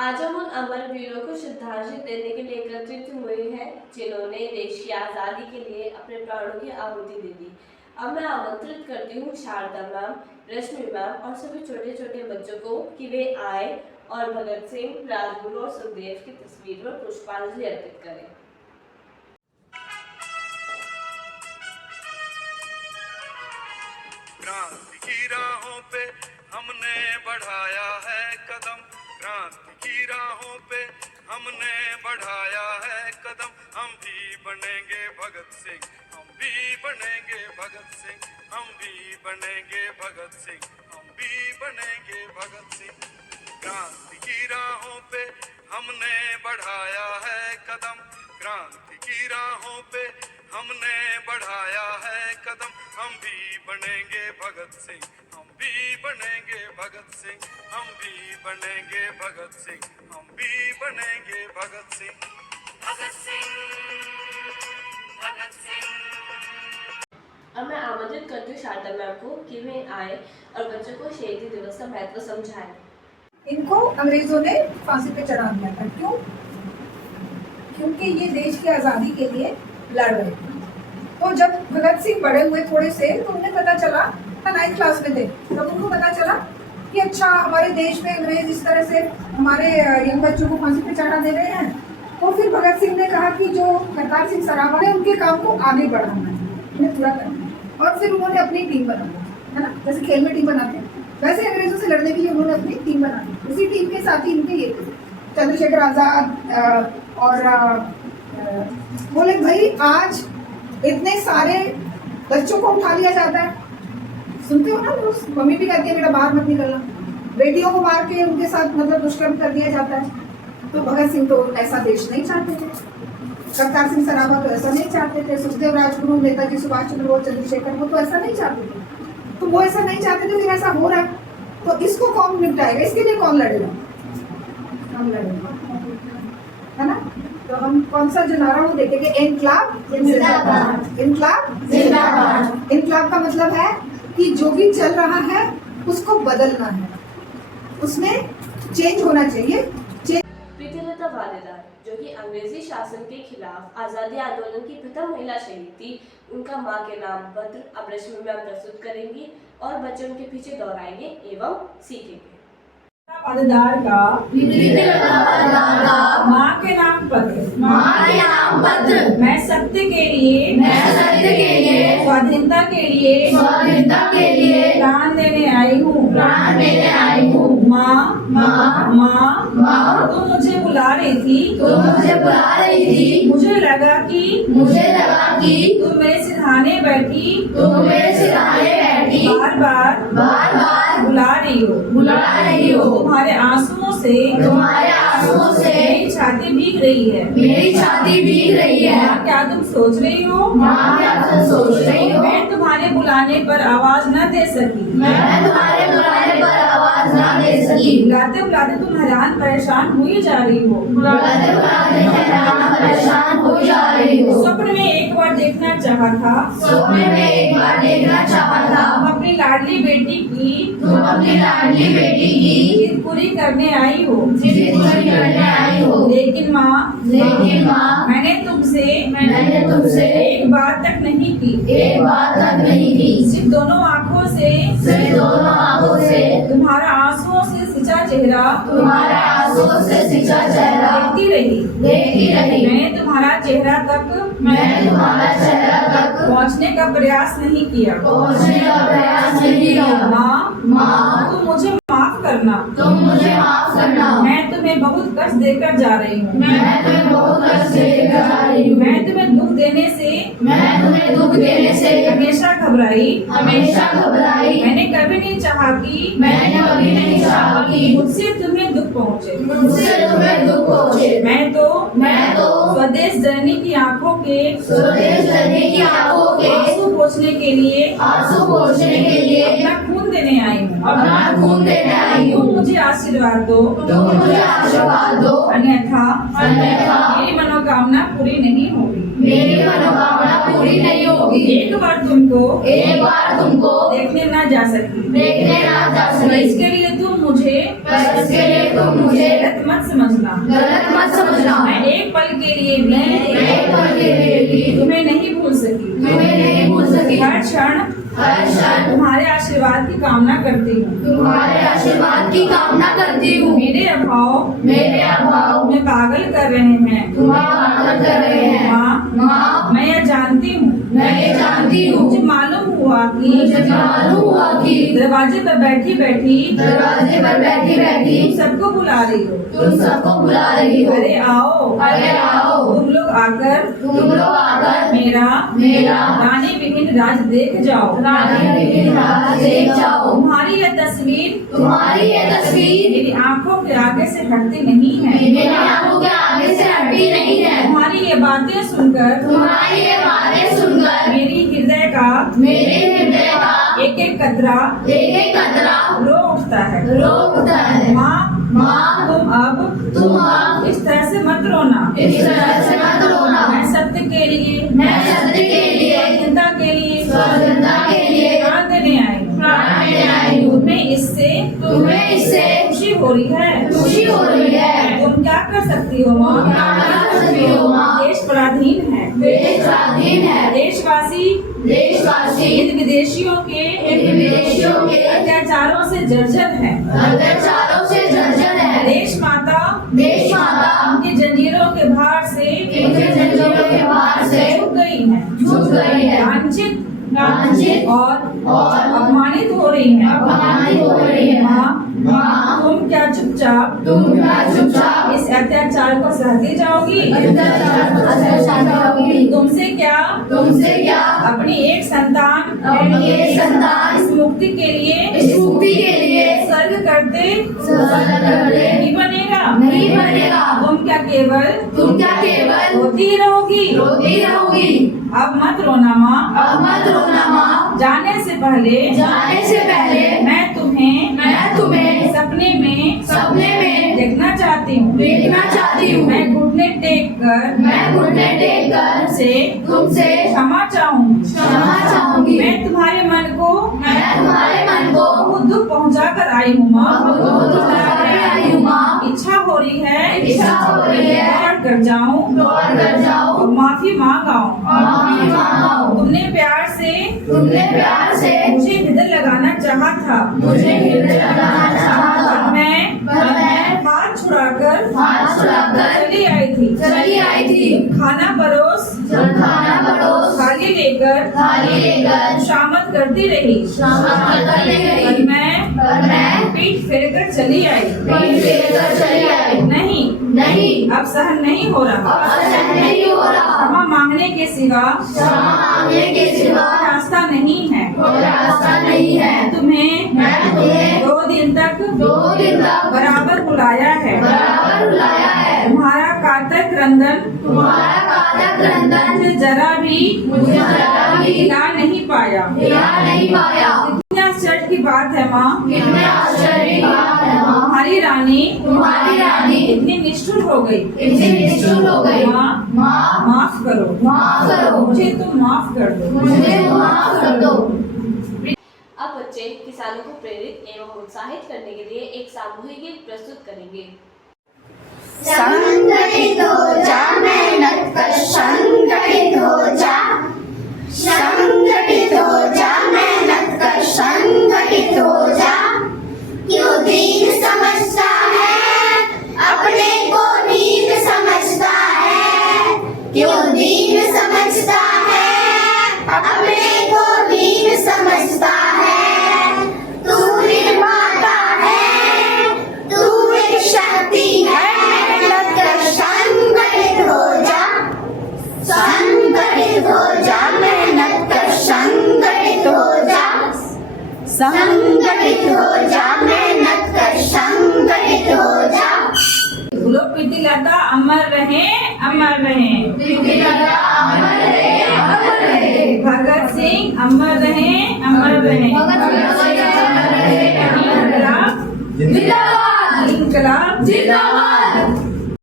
आज हम उन अमर वीरों को श्रद्धांजलि देने के लिए एकत्रित हुए हैं जिन्होंने देश की आज़ादी के लिए अपने प्राणों की आहुति दे दी। अब मैं आमंत्रित करती हूँ शारदा मैम, रश्मि मैम और सभी छोटे छोटे बच्चों को कि वे आए और भगत सिंह, राजगुरु और सुखदेव की तस्वीर पर पुष्पांजलि अर्पित करें। क्रांति की राहों पे हमने बढ़ाया है कदम, क्रांति की राहों पे हमने बढ़ाया है कदम। हम भी बनेंगे भगत सिंह, हम भी बनेंगे भगत सिंह, हम भी बनेंगे भगत सिंह, हम भी बनेंगे भगत सिंह। क्रांति की राहों पे हमने बढ़ाया है कदम, क्रांति की राहों पे हमने बढ़ाया है कदम। हम भी बनेंगे भगत सिंह, हम भी बनेंगे भगत सिंह, हम भी बनेंगे भगत सिंह, हम भी बनेंगे भगत सिंह। भगत सिंह, भगत सिंह। अब मैं आमंत्रित करती हूँ शारदा मैम को कि वे आए और बच्चों को शहीदी दिवस का महत्व समझाएं। इनको अंग्रेजों ने फांसी पे चढ़ा दिया था। क्यों? क्योंकि ये देश की आज़ादी के लिए लड़ रहे थे। तो जब भगत सिंह बड़े हुए थोड़े से तो उन्हें पता चला, 9th क्लास में थे, तब उनको पता चला कि अच्छा हमारे देश में अंग्रेज इस तरह से हमारे यंग बच्चों को फांसी पे चढ़ा दे रहे हैं। तो फिर भगत सिंह ने कहा कि जो करतार सिंह सराभा है उनके काम को आगे बढ़ाना है, उन्हें पूरा करना है। और फिर उन्होंने अपनी टीम बनाई, है ना, जैसे खेल में टीम बनाते हैं वैसे अंग्रेजों से लड़ने के लिए उन्होंने अपनी टीम बनाई। उसी टीम के साथ ही इनके ये थे चंद्रशेखर आजाद और बोले भाई आज इतने सारे बच्चों को उठा लिया जाता है, सुनते हो ना, मम्मी भी कहती है बेटा बाहर मत निकलना, बेटियों को मार के उनके साथ मतलब दुष्कर्म कर दिया जाता है। तो भगत सिंह तो ऐसा देश नहीं चाहते थे, करतार सिंह सराभा तो ऐसा नहीं चाहते थे, सुखदेव, राजगुरु, नेताजी सुभाष चंद्र बोस, चंद्रशेखर वो तो ऐसा नहीं चाहते थे। तो वो ऐसा नहीं चाहते थे, फिर ऐसा हो रहा है तो इसको कौन निपटाएगा, इसके लिए कौन लड़ेगा? हम लड़ेंगे, है ना। तो हम कौन सा जो नारा वो देखेंगे, इनकलाब जिंदाबाद, इनकलाब जिंदाबाद। इनकलाब का मतलब है कि जो भी चल रहा है उसको बदलना है, उसमें चेंज होना चाहिए। प्रीतिलता वालेदार जो कि अंग्रेजी शासन के खिलाफ आज़ादी आंदोलन की प्रथम महिला शहीद थी, उनका माँ के नाम पत्र अब रश्मि मैम प्रस्तुत करेंगी और बच्चे उनके पीछे दोहराएंगे एवं सीखेंगे। वालेदार का माँ के नाम पत्र, मैं सत्य के लिए स्वाधीनता के लिए प्राण देने आई हूँ। माँ तुम मुझे बुला रही थी, मुझे लगा कि तुम मेरे सिरहाने बैठी बार बार बुला रही हो। तुम्हारे आंसुओं से मेरी छाती भीग रही है। क्या तुम सोच रही हो? मैं तुम्हारे बुलाने पर आवाज न दे सकी। बुलाते तुम हैरान परेशान हुई जा रही हो। स्वप्न में एक बार देखना चाहा था। अपनी लाडली बेटी की जिद पूरी करने आई हो। लेकिन माँ मैंने तुमसे एक बात तक नहीं की। सिर्फ दोनों आँखों से तुम्हारा आंसुओं से सिंचा चेहरा देखती रही। मैंने तुम्हारा चेहरा तक पहुँचने का प्रयास नहीं किया। माँ तुम मुझे माफ करना। मैं तुम्हें बहुत कष्ट देकर जा रही हूँ। मैं तुम्हें दुख देने से हमेशा घबराई। मैंने कभी नहीं चाहा कि मुझसे तुम्हें दुख पहुँचे। मैं तो स्वदेश जननी की आंखों के आंसू पोंछने के लिए अपना खून देने आई हूँ। तुम मुझे आशीर्वाद दो, अन्यथा मेरी मनोकामना पूरी नहीं होगी। एक बार तुमको देखने ना जा सकी। इसके लिए तुम मुझे बस इसके लिए तुम मुझे गलत मत समझना। गलत मत समझना। मैं एक पल के लिए भी एक पल के लिए भी तुम्हें नहीं भूल सकी। तुम्हें नहीं भूल सकी। हर क्षण तुम्हारे आशीर्वाद की कामना करती हूँ। तुम्हारे आशीर्वाद की कामना करती हूँ। मेरे अभाव में पागल कर रहे हैं। तुम्हें पागल कर रहे हैं। माँ, मैं यह जानती हूँ। मुझे मालूम हुआ कि दरवाजे पर बैठी तुम सबको बुला रही हो। अरे आओ तुम लोग आकर मेरा रानी विहीन राज देख जाओ। तुम्हारी यह तस्वीर मेरी आंखों के आगे से हटती नहीं है। तुम्हारी ये बातें सुनकर मेरी हृदय का एक एक कतरा रो उठता है। माँ, तुम अब इस तरह से मत रोना। मैं सत्य के लिए स्वाधीनता के लिए प्राण देने आई। तुम्हें इससे खुशी हो रही है। तुम क्या कर सकती हो माँ? देश पराधीन है। देशवासी इन विदेशियों के अत्याचारों से जर्जर है। देश माता उनकी जंजीरों के भार से झुक गई है। लांछित और अपमानित हो रही है। माँ, तुम क्या चुपचाप इस अत्याचार को सहती जाओगी? तुमसे क्या अपनी एक संतान इस मुक्ति के लिए सर्ग करते नहीं बनेगा। तुम क्या केवल रोती ही रहोगी। अब मत रोना माँ। जाने से पहले मैं तुम्हें सपने में देखना चाहती हूँ। मैं घुटने टेक कर तुमसे क्षमा चाहूँगी। मैं तुम्हारे मन को बहुत दुख पहुँचा कर आई हूँ माँ। इच्छा हो रही है दौड़ कर जाऊँ और माफी मांगाऊँ। तुमने प्यार से मुझे हृदय लगाना चाहा था। पर मैं हाथ छुड़ाकर चली आई थी। खाना परोस थाली लेकर शामत करती रही। पर मैं पीठ फेर कर चली आई। नहीं, अब सहन नहीं हो रहा। क्षमा मांगने के सिवा रास्ता नहीं है। तुम्हें 2 दिन तक बराबर बुलाया है। तुम्हारा कातक क्रंदन मुझे जरा भी हिला नहीं पाया। कितने आश्चर्य की बात है माँ। तुम्हारी रानी इतनी निष्ठुर हो गई। माँ, माफ करो। मुझे तुम माफ कर दो। अब बच्चे किसानों को प्रेरित एवं उत्साहित करने के लिए एक सामूहिक गीत प्रस्तुत करेंगे। संगठित हो जा मेहनत कर, संगठित हो जा मेहनत कर, संगठित हो जा। क्यों दीन समझता है अपने को नीच समझता है। क्यों दीन समझता है अपने को नीच समझता है। तू निर्माता है, तू एक शक्ति है। मेहनत कर, संगठित हो जा मेहनत कर, संगठित हो जा मेहनत कर, संगठित हो जा। बोलो प्रीति लता अमर रहे। प्रीति लता